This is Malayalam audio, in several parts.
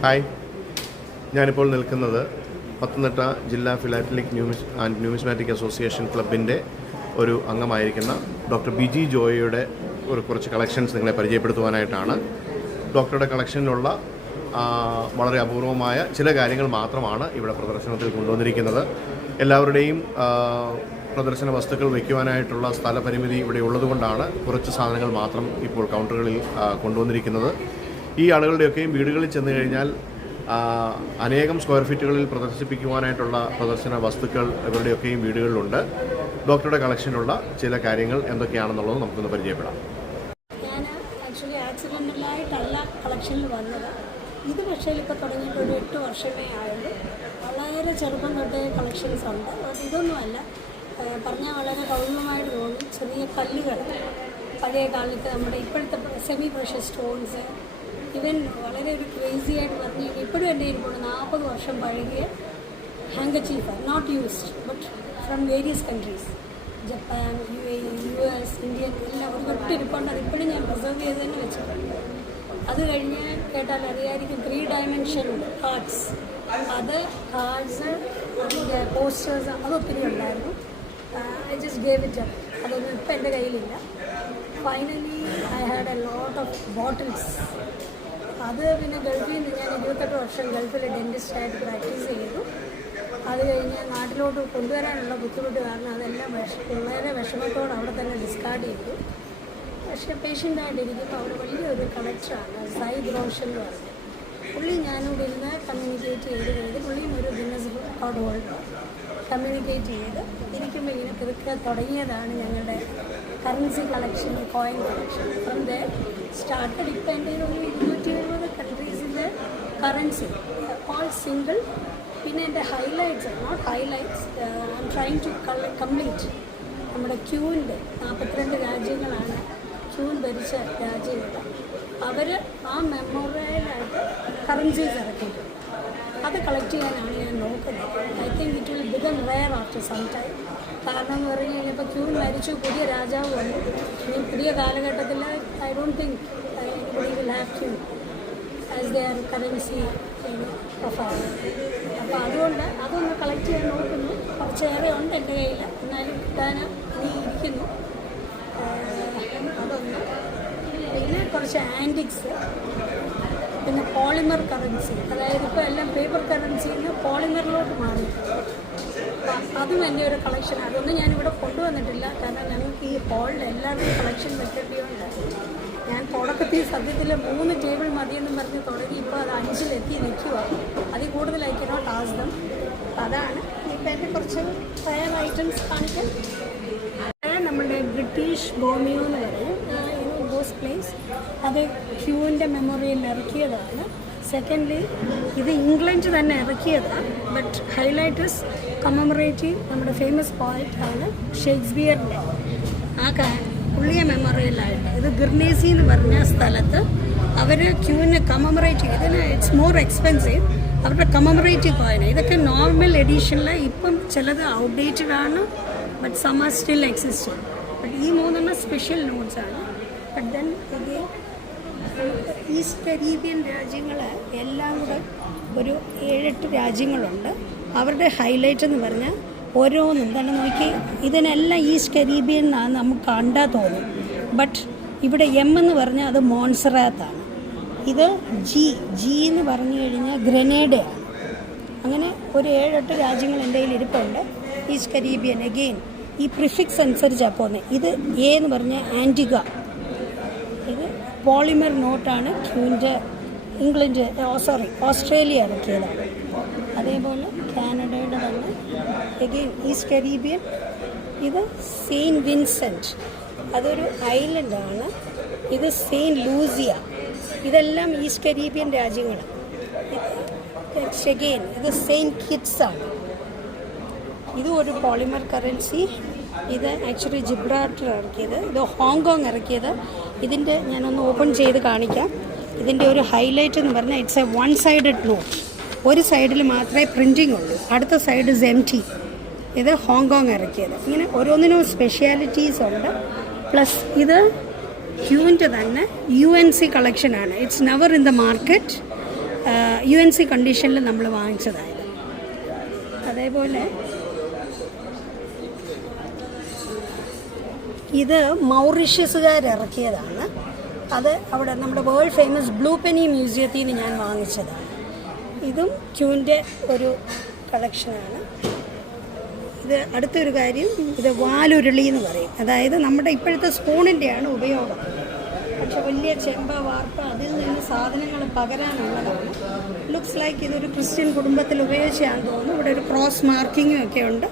ഹായ്, ഞാനിപ്പോൾ നിൽക്കുന്നത് പത്തനംതിട്ട ജില്ലാ ഫിലാറ്റലിക് ആൻഡ് ന്യൂമിസ്മാറ്റിക് അസോസിയേഷൻ ക്ലബിൻ്റെ ഒരു അംഗമായിരിക്കുന്ന ഡോക്ടർ ബിജി ജോയയുടെ കുറച്ച് കളക്ഷൻസ് നിങ്ങളെ പരിചയപ്പെടുത്തുവാനായിട്ടാണ്. ഡോക്ടറുടെ കളക്ഷനിലുള്ള വളരെ അപൂർവമായ ചില കാര്യങ്ങൾ മാത്രമാണ് ഇവിടെ പ്രദർശനത്തിൽ കൊണ്ടുവന്നിരിക്കുന്നത്. എല്ലാവരുടെയും പ്രദർശന വസ്തുക്കൾ വയ്ക്കുവാനായിട്ടുള്ള സ്ഥലപരിമിതി ഇവിടെ ഉള്ളതുകൊണ്ടാണ് കുറച്ച് സാധനങ്ങൾ മാത്രം ഇപ്പോൾ കൗണ്ടറുകളിൽ കൊണ്ടുവന്നിരിക്കുന്നത്. ഈ ആളുകളുടെയൊക്കെയും വീടുകളിൽ ചെന്ന് കഴിഞ്ഞാൽ അനേകം സ്ക്വയർ ഫീറ്റുകളിൽ പ്രദർശിപ്പിക്കുവാനായിട്ടുള്ള പ്രദർശന വസ്തുക്കൾ ഇവരുടെയൊക്കെയും വീടുകളിലുണ്ട്. ഡോക്ടറുടെ കളക്ഷനുള്ള ചില കാര്യങ്ങൾ എന്തൊക്കെയാണെന്നുള്ളത് നമുക്കൊന്ന് പരിചയപ്പെടാം. ഞാൻ ആക്ച്വലി ആക്സിഡൻ്റലായിട്ടല്ല കളക്ഷനിൽ വന്നത്. ഇത് പക്ഷേ ഇപ്പോൾ തുടങ്ങിയിട്ട് ഒരു 8 വർഷമേ ആയുള്ളൂ. വളരെ ചെറുപ്പം തൊട്ടേ കളക്ഷൻസ് ഉണ്ട്. ഇതൊന്നുമല്ല, പറഞ്ഞാൽ വളരെ കൗതുകമായിട്ട് തോന്നി. ചെറിയ കല്ലുകൾ, പഴയ കാലത്ത് നമ്മുടെ ഇപ്പോഴത്തെ സെമി പ്രഷ്യസ് സ്റ്റോൺസ്, ഇവൻ വളരെ ഒരു ക്രേസി ആയിട്ട് പറഞ്ഞു കഴിഞ്ഞാൽ ഇപ്പോഴും എൻ്റെ ഇരിപ്പുണ്ട് 40 വർഷം പഴകിയ handkerchief, not used but from various countries, Japan, UAE, US, Indian എല്ലാം ഒരു തൊട്ടിരിപ്പുണ്ട്. അതിപ്പോഴും ഞാൻ പ്രിസർവ് ചെയ്ത് തന്നെ വെച്ചിട്ടുണ്ട്. അത് കഴിഞ്ഞ് കേട്ടാൽ അറിയായിരിക്കും 3 ഡയമെൻഷൻ കാർഡ്സ്, അത് കാർഡ്സ്, അതിൻ്റെ പോസ്റ്റേഴ്സ്, അതൊത്തിരി ഉണ്ടായിരുന്നു. I just gave it up. അതൊന്നും ഇപ്പം എൻ്റെ കയ്യിലില്ല. Finally I had a lot of bottles. അത് പിന്നെ ഗൾഫിൽ നിന്ന് ഞാൻ 28 വർഷം ഗൾഫിൽ ഡെൻറ്റിസ്റ്റായിട്ട് പ്രാക്ടീസ് ചെയ്തു. അത് കഴിഞ്ഞ് നാട്ടിലോട്ട് കൊണ്ടുവരാനുള്ള ബുദ്ധിമുട്ട് കാരണം അതെല്ലാം വളരെ വിഷമത്തോടെ അവിടെ തന്നെ ഡിസ്കാർഡ് ചെയ്തു. പക്ഷേ പേഷ്യൻ്റായിട്ടിരിക്കുമ്പോൾ അവിടെ വലിയൊരു കളക്ടറാണ് സയ്യിദ് റോഷൻ എന്ന് പറഞ്ഞു. പുള്ളി ഞാനോട് ഇരുന്ന് കമ്മ്യൂണിക്കേറ്റ് ചെയ്ത് പുള്ളിയും ഒരു ഗിന്നസ് റെക്കോർഡ് ഹോൾഡർ കമ്മ്യൂണിക്കേറ്റ് ചെയ്ത് ഇരിക്കുമ്പോൾ ഇങ്ങനെ പുതുക്കെ തുടങ്ങിയതാണ് ഞങ്ങളുടെ currency collection, coin collection. From they started. ഇപ്പം എൻ്റെ ഒരു 270 കൺട്രീസിൻ്റെ കറൻസി, ഓൾ സിംഗിൾ. പിന്നെ എൻ്റെ highlights, note highlights, I am trying to complete നമ്മുടെ ക്യൂവിൻ്റെ 42 രാജ്യങ്ങളാണ് ക്യൂൻ ഭരിച്ച രാജ്യങ്ങൾ. അവർ ആ മെമ്മോറിയലായിട്ട് കറൻസീസ് ഇറക്കിയിട്ടുണ്ട്. അത് കളക്ട് ചെയ്യാനാണ് ഞാൻ നോക്കുന്നത്. I think it will become rare after some time. കാരണം എന്ന് പറഞ്ഞു കഴിഞ്ഞാൽ ഇപ്പോൾ ക്യൂൻ മരിച്ചു, പുതിയ രാജാവ് വന്നു. ഇനി പുതിയ കാലഘട്ടത്തിൽ I don't think anybody will have Q as their currency profile. അപ്പോൾ അതുകൊണ്ട് അതൊന്ന് കളക്ട് ചെയ്യാൻ നോക്കുന്നു. കുറച്ചേറെ ഉണ്ട് എൻ്റെ കയ്യിൽ, എന്നാലും കിട്ടാൻ ഇനി ഇരിക്കുന്നു. അതൊന്ന്. പിന്നെ കുറച്ച് ആൻറ്റിക്സ്, പിന്നെ പോളിമർ കറൻസി, അതായത് ഇപ്പോൾ എല്ലാം പേപ്പർ കറൻസിയിൽ നിന്ന് പോളിമറിലോട്ട് മാറി. അതും എൻ്റെ ഒരു കളക്ഷൻ. അതൊന്നും ഞാനിവിടെ കൊണ്ടുവന്നിട്ടില്ല, കാരണം ഞങ്ങൾക്ക് ഈ ഹോളിൽ എല്ലാവരുടെയും കളക്ഷൻ വെക്കേണ്ടതുകൊണ്ട്. ഞാൻ തുടക്കത്തിൽ സത്യത്തിൽ 3 ടേബിൾ മതിയെന്ന് പറഞ്ഞ് തുടങ്ങി. ഇപ്പോൾ അത് 5-ലെത്തി നിൽക്കുക. അതിൽ കൂടുതൽ ഐ കനോട്ട് ആസ്ക് ദം. അതാണ് ഇപ്പം എൻ്റെ കുറച്ച് റയർ ഐറ്റംസ് കാണിക്കാൻ. നമ്മുടെ ബ്രിട്ടീഷ് ബോമിയോ എന്ന് പറയും, ബോസ് പ്ലേസ്. അത് ക്യൂവിൻ്റെ മെമ്മോറിയലിൽ ഇറക്കിയതാണ്. സെക്കൻഡ്ലി ഇത് ഇംഗ്ലണ്ട് തന്നെ ഇറക്കിയതാണ്. ബട്ട് ഹൈലൈറ്റസ് കമ്മമറേറ്റീവ് നമ്മുടെ ഫേമസ് പോയറ്റാണ് ഷേക്സ്പിയറിൻ്റെ. ആ പുള്ളിയെ മെമ്മോറിയലായിട്ട് ഇത് ഗിർനേസി എന്ന് പറഞ്ഞ സ്ഥലത്ത് അവർ ക്യൂവിനെ കമ്മമറേറ്റ് ചെയ്തതിന് ഇറ്റ്സ് മോർ എക്സ്പെൻസീവ്. അവരുടെ കമ്മമറേറ്റീവ് കോയിന് ഇതൊക്കെ നോർമൽ എഡീഷനിൽ ഇപ്പം ചിലത് ഔട്ട്ഡേറ്റഡ് ആണ്, but some are still existing. But ഈ 3 സ്പെഷ്യൽ നോട്ട്സാണ്. ബട്ട് ദെൻ ഈസ്റ്റ് കരീബിയൻ രാജ്യങ്ങൾ എല്ലാം കൂടെ ഒരു 7-8 രാജ്യങ്ങളുണ്ട്. അവരുടെ ഹൈലൈറ്റ് എന്ന് പറഞ്ഞാൽ ഓരോന്നും തന്നെ നോക്കി, ഇതിനെല്ലാം ഈസ്റ്റ് കരീബിയൻ എന്നാണ് നമുക്ക് കണ്ടാൽ തോന്നും. ബട്ട് ഇവിടെ M എന്ന് പറഞ്ഞാൽ അത് മോൺസറാത്താണ്. ഇത് ജി എന്ന് പറഞ്ഞു കഴിഞ്ഞാൽ ഗ്രനേഡയാണ്. അങ്ങനെ ഒരു 7-8 രാജ്യങ്ങൾ എൻ്റെ കയ്യിൽ ഇരിപ്പുണ്ട്. ഈസ്റ്റ് കരീബിയൻ അഗെയിൻ ഈ പ്രിഫിക്സ് അനുസരിച്ചാണ് പോകുന്നത്. ഇത് A എന്ന് പറഞ്ഞാൽ ആൻറ്റിഗ. ഇത് പോളിമർ നോട്ടാണ് ക്യൂവിൻ്റെ ഇംഗ്ലണ്ട് ഓസ്ട്രേലിയ ഇറക്കിയതാണ്. അതേപോലെ കാനഡയുടെ തന്നെ അഗെയിൻ ഈസ്റ്റ് കരീബിയൻ. ഇത് സെയിൻറ്റ് വിൻസെൻറ്റ്, അതൊരു ഐലൻഡാണ്. ഇത് സെയിൻറ്റ് ലൂസിയ. ഇതെല്ലാം ഈസ്റ്റ് കരീബിയൻ രാജ്യങ്ങളാണ്. അഗെയിൻ ഇത് സെയിൻറ്റ് കിറ്റ്സാണ്. ഇതും ഒരു പോളിമർ കറൻസി. ഇത് ആക്ച്വലി ജിബ്രാൾട്ടർ ഇറക്കിയത്, ഇത് ഹോങ്കോങ് ഇറക്കിയത്. ഇതിൻ്റെ ഞാനൊന്ന് ഓപ്പൺ ചെയ്ത് കാണിക്കാം. ഇതിൻ്റെ ഒരു ഹൈലൈറ്റ് എന്ന് പറഞ്ഞാൽ ഇറ്റ്സ് എ 1 സൈഡഡ് നോട്ട്. ഒരു സൈഡിൽ മാത്രമേ പ്രിൻറ്റിംഗ് ഉള്ളൂ, അടുത്ത സൈഡ് ഇസ് എംപ്റ്റി. ഇത് ഹോങ്കോങ് ഇറക്കിയത്. ഇങ്ങനെ ഓരോന്നിനും സ്പെഷ്യാലിറ്റീസ് ഉണ്ട്. പ്ലസ് ഇത് ക്യൂവിൻ്റെ തന്നെ UNC കളക്ഷനാണ്. It's never in the market. UNC കണ്ടീഷനിൽ നമ്മൾ വാങ്ങിച്ചതായത്. അതേപോലെ ഇത് മൗറീഷ്യസുകാർ ഇറക്കിയതാണ്. അത് അവിടെ നമ്മുടെ വേൾഡ് ഫേമസ് ബ്ലൂ പെനി മ്യൂസിയത്തിൽ നിന്ന് ഞാൻ വാങ്ങിച്ചതാണ്. ഇതും ക്യൂവിൻ്റെ ഒരു കളക്ഷനാണ്. ഇത് അടുത്തൊരു കാര്യം, ഇത് വാലുരുളി എന്ന് പറയും. അതായത് നമ്മുടെ ഇപ്പോഴത്തെ സ്പൂണിൻ്റെയാണ് ഉപയോഗം, പക്ഷെ വലിയ ചെമ്പ വാർപ്പ അതിൽ നിന്ന് സാധനങ്ങൾ പകരാനുള്ളതാണ്. ലുക്സ് ലൈക്ക് ഇതൊരു ക്രിസ്ത്യൻ കുടുംബത്തിൽ ഉപയോഗിച്ചാണെന്ന് തോന്നുന്നു. ഇവിടെ ഒരു ക്രോസ് മാർക്കിങ്ങും ഒക്കെ ഉണ്ട്.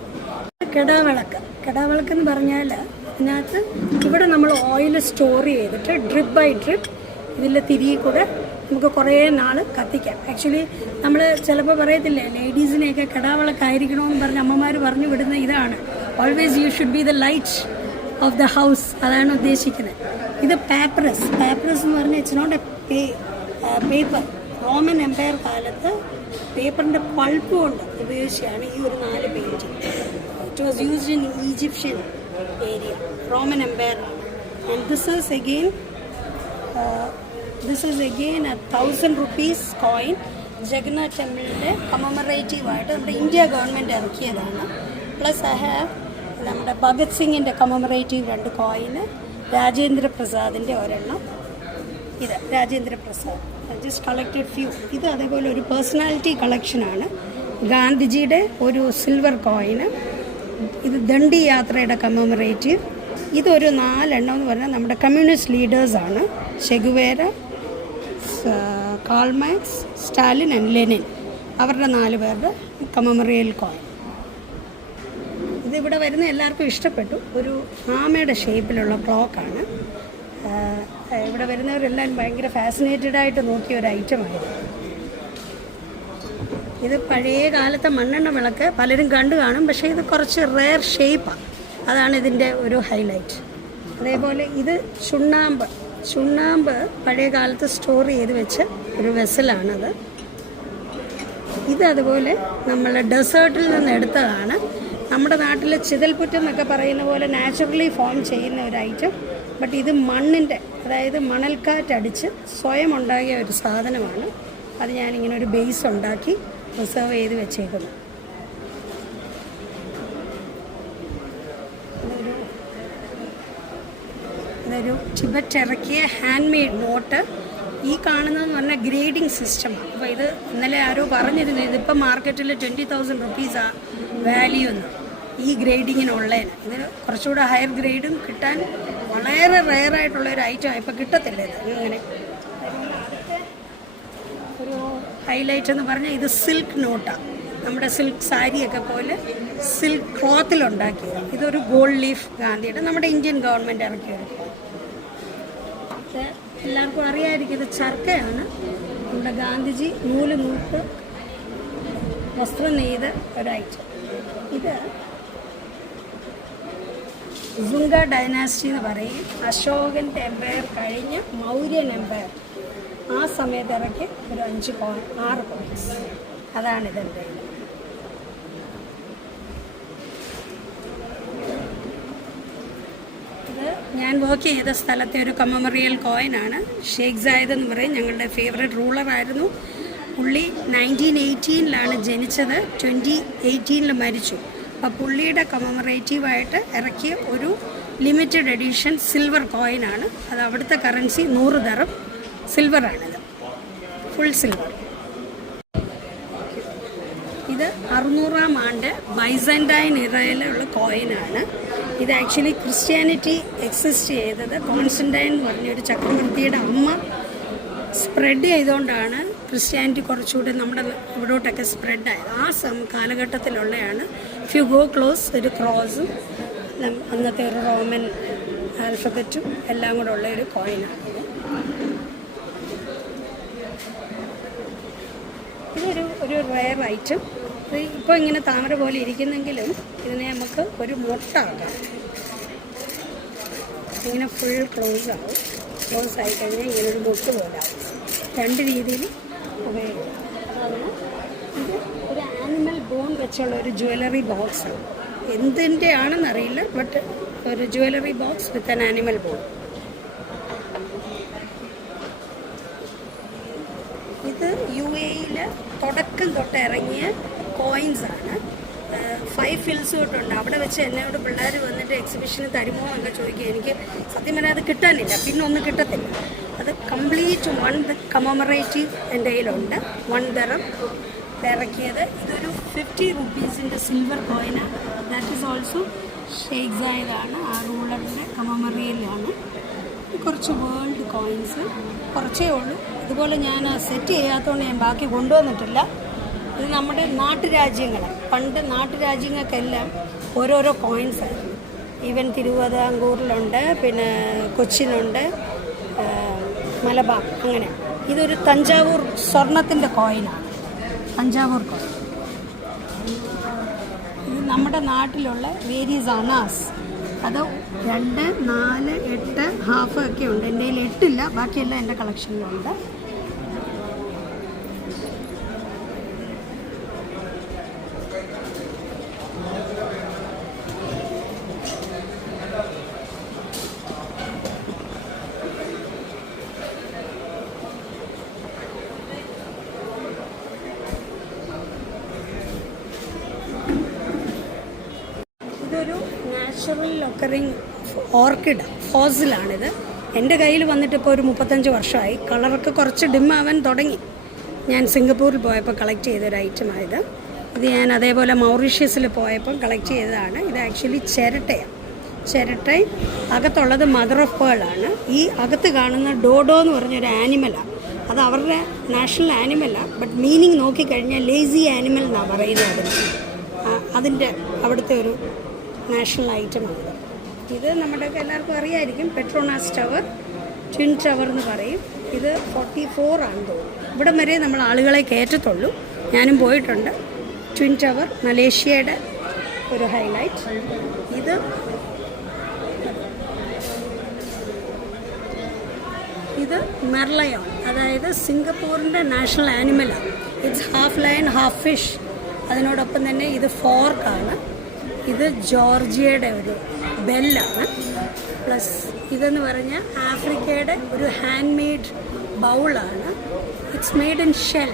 കെടാവിളക്ക് എന്ന് പറഞ്ഞാൽ ഇതിനകത്ത് ഇവിടെ നമ്മൾ ഓയിൽ സ്റ്റോർ ചെയ്തിട്ട് ഡ്രിപ്പ് ബൈ ഡ്രിപ്പ് ഇതിൽ തിരികെ കൂടെ നമുക്ക് കുറേ നാൾ കത്തിക്കാം. ആക്ച്വലി നമ്മൾ ചിലപ്പോൾ പറയത്തില്ലേ, ലേഡീസിനെയൊക്കെ കെടാവിളക്കായിരിക്കണമെന്ന് പറഞ്ഞ് അമ്മമാർ പറഞ്ഞു വിടുന്ന ഇതാണ്. Always you should be the light of the house, അതാണ് ഉദ്ദേശിക്കുന്നത്. ഇത് പാപ്പറസ് എന്ന് പറഞ്ഞാൽ it's not a paper. Roman empire കാലത്ത് പേപ്പറിൻ്റെ പൾപ്പ് കൊണ്ട് ഉപയോഗിച്ചാണ് ഈ ഒരു 4 painting. It was used in Egyptian area, Roman എംപയറാണ്. And this is again 1000 rupees coin. Jagannath ടെമ്പിളിൻ്റെ കമമറേറ്റീവായിട്ട് നമ്മുടെ ഇന്ത്യ ഗവൺമെൻറ് ഇറക്കിയതാണ്. പ്ലസ് ഐ ഹാവ് നമ്മുടെ ഭഗത് സിംഗിൻ്റെ കമമറേറ്റീവ് 2 കോയിന്, രാജേന്ദ്ര പ്രസാദിൻ്റെ ഒരെണ്ണം. ഇത് Rajendra Prasad, just collected few. ഇത് അതേപോലെ ഒരു പേഴ്സണാലിറ്റി കളക്ഷനാണ്. ഗാന്ധിജിയുടെ ഒരു സിൽവർ കോയിന്. ഇത് ദണ്ഡി യാത്രയുടെ കമമറേറ്റീവ്. ഇതൊരു 4 എണ്ണം എന്ന് പറഞ്ഞാൽ നമ്മുടെ കമ്മ്യൂണിസ്റ്റ് ലീഡേഴ്സാണ്. Che Guevara, Karl Marx, Stalin and Lenin, അവരുടെ 4 പേരുടെ കമമറിയൽ കോയിൻ. ഇതിവിടെ വരുന്ന എല്ലാവർക്കും ഇഷ്ടപ്പെട്ടു. ഒരു ആമയുടെ ഷേപ്പിലുള്ള ക്ലോക്കാണ്. ഇവിടെ വരുന്നവരെല്ലാം ഭയങ്കര ഫാസിനേറ്റഡ് ആയിട്ട് നോക്കിയ ഒരു ഐറ്റമായിരുന്നു. ഇത് പഴയ കാലത്തെ മണ്ണെണ്ണ വിളക്ക് പലരും കണ്ടു കാണും, പക്ഷേ ഇത് കുറച്ച് റെയർ ഷേപ്പാണ്. അതാണ് ഇതിൻ്റെ ഒരു ഹൈലൈറ്റ്. അതേപോലെ ഇത് ചുണ്ണാമ്പ് പഴയ കാലത്ത് സ്റ്റോർ ചെയ്ത് വെച്ച ഒരു വെസലാണത്. ഇത് അതുപോലെ നമ്മൾ ഡെസേർട്ടിൽ നിന്ന് എടുത്തതാണ്. നമ്മുടെ നാട്ടിൽ ചിതൽപുറ്റ് എന്നൊക്കെ പറയുന്ന പോലെ നാച്ചുറലി ഫോം ചെയ്യുന്ന ഒരു ഐറ്റം. ബട്ട് ഇത് മണ്ണിൻ്റെ, അതായത് മണൽക്കാറ്റടിച്ച് സ്വയം ഉണ്ടാക്കിയ ഒരു സാധനമാണ്. അത് ഞാനിങ്ങനെ ഒരു ബേസ് ഉണ്ടാക്കി റിസർവ് ചെയ്ത് വെച്ചേക്കുന്നു. ഇതൊരു ടിബറ്റ് ഇറക്കിയ ഹാൻഡ് മെയ്ഡ് നോട്ട്. ഈ കാണുന്നതെന്ന് പറഞ്ഞാൽ ഗ്രേഡിംഗ് സിസ്റ്റമാണ്. അപ്പോൾ ഇത് ഇന്നലെ ആരോ പറഞ്ഞിരുന്നു, ഇതിപ്പോൾ മാർക്കറ്റിൽ 20,000 റുപ്പീസാണ് വാല്യൂ എന്ന് ഈ ഗ്രേഡിങ്ങിനുള്ളതിന്. ഇതിന് കുറച്ചുകൂടെ ഹയർ ഗ്രേഡും കിട്ടാൻ വളരെ റെയറായിട്ടുള്ളൊരു ഐറ്റമാണ്. ഇപ്പോൾ കിട്ടത്തില്ല ഇത് ഇങ്ങനെ. അടുത്ത ഒരു ഹൈലൈറ്റ് എന്ന് പറഞ്ഞാൽ ഇത് സിൽക്ക് നോട്ടാണ്. നമ്മുടെ സിൽക്ക് സാരിയൊക്കെ പോലെ സിൽക്ക് ക്ലോത്തിലുണ്ടാക്കിയത്. ഇതൊരു ഗോൾഡ് ലീഫ് ഗാന്ധിയുടെ നമ്മുടെ ഇന്ത്യൻ ഗവൺമെൻറ് ഇറക്കിയത്. എല്ലാവർക്കും അറിയാമായിരിക്കും, ഇത് ചർക്കയാണ്. നമ്മുടെ ഗാന്ധിജി നൂറ്റ് വസ്ത്രം നെയ്ത് ഒരൈറ്റം. ഇത് സുംഗ ഡൈനാസ്റ്റി എന്ന് പറയും. അശോകൻ്റെ എംപയർ കഴിഞ്ഞ് മൗര്യൻ എംപയർ ആ സമയത്ത് ഇറക്കി ഒരു 6 കോയിൻസ്. അതാണിതെൻ്റെ. ഇത് ഞാൻ വർക്ക് ചെയ്ത സ്ഥലത്തെ ഒരു കമമറിയൽ കോയിനാണ്. ഷേഖ് സായിദ് എന്ന് പറയും, ഞങ്ങളുടെ ഫേവറേറ്റ് റൂളറായിരുന്നു. പുള്ളി 1918 ജനിച്ചത്, 2018 മരിച്ചു. അപ്പോൾ പുള്ളിയുടെ കമമറേറ്റീവായിട്ട് ഇറക്കിയ ഒരു ലിമിറ്റഡ് എഡിഷൻ സിൽവർ കോയിനാണ്. അത് അവിടുത്തെ കറൻസി 100 ദറം സിൽവറാണിത്, ഫുൾ സിൽവർ. ഇത് 600-ാം ആണ്ട് ബൈസൻറ്റൈൻ ഇറയിലുള്ള കോയിനാണ്. ഇത് ആക്ച്വലി ക്രിസ്ത്യാനിറ്റി എക്സിസ്റ്റ് ചെയ്തത് കോൺസ്റ്റൻറ്റൈൻ എന്ന് പറഞ്ഞൊരു ചക്രവർത്തിയുടെ അമ്മ സ്പ്രെഡ് ചെയ്തുകൊണ്ടാണ് ക്രിസ്ത്യാനിറ്റി കുറച്ചുകൂടി നമ്മുടെ ഇവിടോട്ടൊക്കെ സ്പ്രെഡായത്. ആ കാലഘട്ടത്തിലുള്ളതാണ്. ഇഫ് യു ഗോ ക്ലോസ് ഒരു ക്രോസും അന്നത്തെ ഒരു റോമൻ ആൽഫബറ്റും എല്ലാം കൂടെ ഉള്ള ഒരു കോയിനാണ്. ഇതൊരു റെയർ ഐറ്റം. ഇത് ഇപ്പോൾ ഇങ്ങനെ താമര പോലെ ഇരിക്കുന്നെങ്കിലും ഇതിനെ നമുക്ക് ഒരു മൊട്ടാക്കാം. ഇങ്ങനെ ഫുൾ ക്ലോസ് ആവും. ക്ലോസ് ആയിക്കഴിഞ്ഞാൽ ഇങ്ങനൊരു മൊട്ട് പോലെ ആവും. 2 രീതിയിൽ ഉപയോഗിക്കാം. അതാണ് ഇത് ഒരു ആനിമൽ ബോൺ വെച്ചുള്ള ഒരു ജ്വല്ലറി ബോക്സാണ്. എന്തിൻ്റെ ആണെന്നറിയില്ല, ബട്ട് ഒരു jewellery box with an animal bone. ഇത് UAE-യിൽ തുടക്കം തൊട്ട് ഇറങ്ങിയ കോയിൻസാണ്. 5 ഫിൽസ് തൊട്ടുണ്ട്. അവിടെ വെച്ച് എന്നോട് പിള്ളേർ വന്നിട്ട് എക്സിബിഷന് തരുമോ എന്നൊക്കെ ചോദിക്കുക. എനിക്ക് സത്യം പറഞ്ഞാൽ അത് കിട്ടാനില്ല, പിന്നെ ഒന്നും കിട്ടത്തില്ല. അത് കംപ്ലീറ്റ് 1 കമമറേറ്റീവ് എൻ്റെ കയ്യിലുണ്ട്. 1 ദിർഹം ഇറക്കിയത്. ഇതൊരു 50 റുപ്പീസിൻ്റെ സിൽവർ കോയിനാണ്. ദാറ്റ് ഈസ് ഓൾസോ ഷെയ്ഖ് സായിദാണ്. ആ റൂളറിൻ്റെ കമമറിയിലാണ്. കുറച്ച് വേൾഡ് കോയിൻസ് കുറച്ചേ ഉള്ളൂ. ഇതുപോലെ ഞാൻ സെറ്റ് ചെയ്യാത്തതുകൊണ്ട് ഞാൻ ബാക്കി കൊണ്ടുവന്നിട്ടില്ല. ഇത് നമ്മുടെ നാട്ടുരാജ്യങ്ങൾ, പണ്ട് നാട്ടുരാജ്യങ്ങൾക്കെല്ലാം ഓരോരോ കോയിൻസ് ആയിരുന്നു. ഈവൻ തിരുവിതാംകൂറിലുണ്ട്, പിന്നെ കൊച്ചിനുണ്ട്, മലബാർ, അങ്ങനെ. ഇതൊരു തഞ്ചാവൂർ സ്വർണത്തിൻ്റെ കോയിനാണ്, തഞ്ചാവൂർ കോയിൻ. ഇത് നമ്മുടെ നാട്ടിലുള്ള വേരിയസ് അനാസ്. അത് 2, 4, 8, ഹാഫ് ഒക്കെ ഉണ്ട്. എൻ്റെ കയ്യിൽ 8 ഇല്ല, ബാക്കിയെല്ലാം എൻ്റെ കളക്ഷനിലുണ്ട്. ഇതൊരു നാച്ചുറൽ ഒക്കറിങ് ഓർക്കിഡ് ഫോസിലാണിത്. എൻ്റെ കയ്യിൽ വന്നിട്ട് ഇപ്പോൾ ഒരു 35 വർഷമായി. കളറൊക്കെ കുറച്ച് ഡിമ്മാവാൻ തുടങ്ങി. ഞാൻ സിംഗപ്പൂരിൽ പോയപ്പോൾ കളക്ട് ചെയ്തൊരു ഐറ്റമായത്. ഇത് ഞാൻ അതേപോലെ മൗറീഷ്യസിൽ പോയപ്പം കളക്ട് ചെയ്തതാണ്. ഇത് ആക്ച്വലി ചിരട്ടയാണ്. ചിരട്ട അകത്തുള്ളത് മദർ ഓഫ് പേളാണ്. ഈ അകത്ത് കാണുന്ന ഡോഡോ എന്ന് പറഞ്ഞൊരു ആനിമലാണ്. അത് അവരുടെ നാഷണൽ ആനിമലാണ്. ബട്ട് മീനിങ് നോക്കിക്കഴിഞ്ഞാൽ ലേസി ആനിമൽ എന്നാണ് പറയുന്നത്. അതിൻ്റെ അവിടുത്തെ ഒരു നാഷണൽ ഐറ്റമാണ്. ഇത് നമ്മുടെയൊക്കെ എല്ലാവർക്കും അറിയാമായിരിക്കും. പെട്രോണാസ് ടവർ, ട്വിൻ ടവർ എന്ന് പറയും. ഇത് 44 ആണെന്ന് തോന്നുന്നു. ഇവിടം വരെ നമ്മൾ ആളുകളെ കയറ്റത്തുള്ളൂ. ഞാനും പോയിട്ടുണ്ട്. ട്വിൻ ടവർ മലേഷ്യയുടെ ഒരു ഹൈലൈറ്റ്. ഇത് മെർലയോൺ, അതായത് സിംഗപ്പൂരിൻ്റെ നാഷണൽ ആനിമലാണ്. It's half lion half fish. അതിനോടൊപ്പം തന്നെ ഇത് ഫോർക്കാണ്. ഇത് ജോർജിയയുടെ ഒരു ബെല്ലാണ്. പ്ലസ് ഇതെന്ന് പറഞ്ഞാൽ ആഫ്രിക്കയുടെ ഒരു ഹാൻഡ് മെയ്ഡ് ബൗളാണ്. It's made in shell.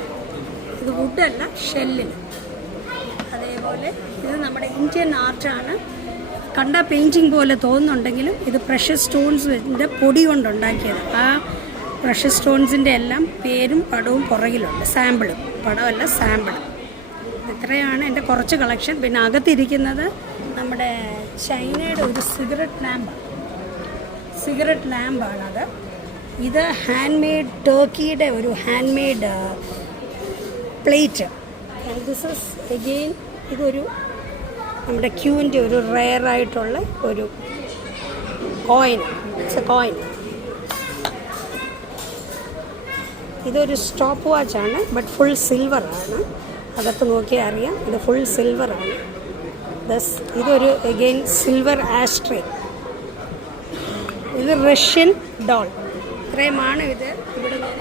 ഇത് വുഡല്ല, ഷെല്ലിൽ. അതേപോലെ ഇത് നമ്മുടെ ഇന്ത്യൻ ആർട്ടാണ്. കണ്ട പെയിൻറ്റിങ് പോലെ തോന്നുന്നുണ്ടെങ്കിലും ഇത് പ്രഷ്യസ് സ്റ്റോൺസിൻ്റെ പൊടി കൊണ്ടുണ്ടാക്കിയത്. ആ പ്രഷ്യസ് സ്റ്റോൺസിൻ്റെ എല്ലാം പേരും പടവും പുറകിലുണ്ട്. സാമ്പിളും, പടമല്ല സാമ്പിളും. ഇത്രയാണ് എൻ്റെ കുറച്ച് കളക്ഷൻ. പിന്നെ അകത്തിരിക്കുന്നത് നമ്മുടെ ചൈനയുടെ ഒരു സിഗരറ്റ് ലാമ്പാണത്. ഇത് ഹാൻഡ് മെയ്ഡ് ടർക്കിയുടെ ഒരു hand made plate. And this is again ഇതൊരു നമ്മുടെ ക്യൂവിൻ്റെ ഒരു റെയറായിട്ടുള്ള ഒരു കോയിൻ. It's A coin. ഇതൊരു സ്റ്റോപ്പ് വാച്ചാണ്, ബട്ട് ഫുൾ സിൽവറാണ്. അകത്ത് നോക്കിയാൽ അറിയാം, ഇത് ഫുൾ സിൽവറാണ്. ഇതൊരു അഗെയിൻ സിൽവർ ആസ്ട്രേ. ഇത് റഷ്യൻ ഡോൾ. ഇത്രയുമാണ് ഇത് ഇവിടെ ഞാൻ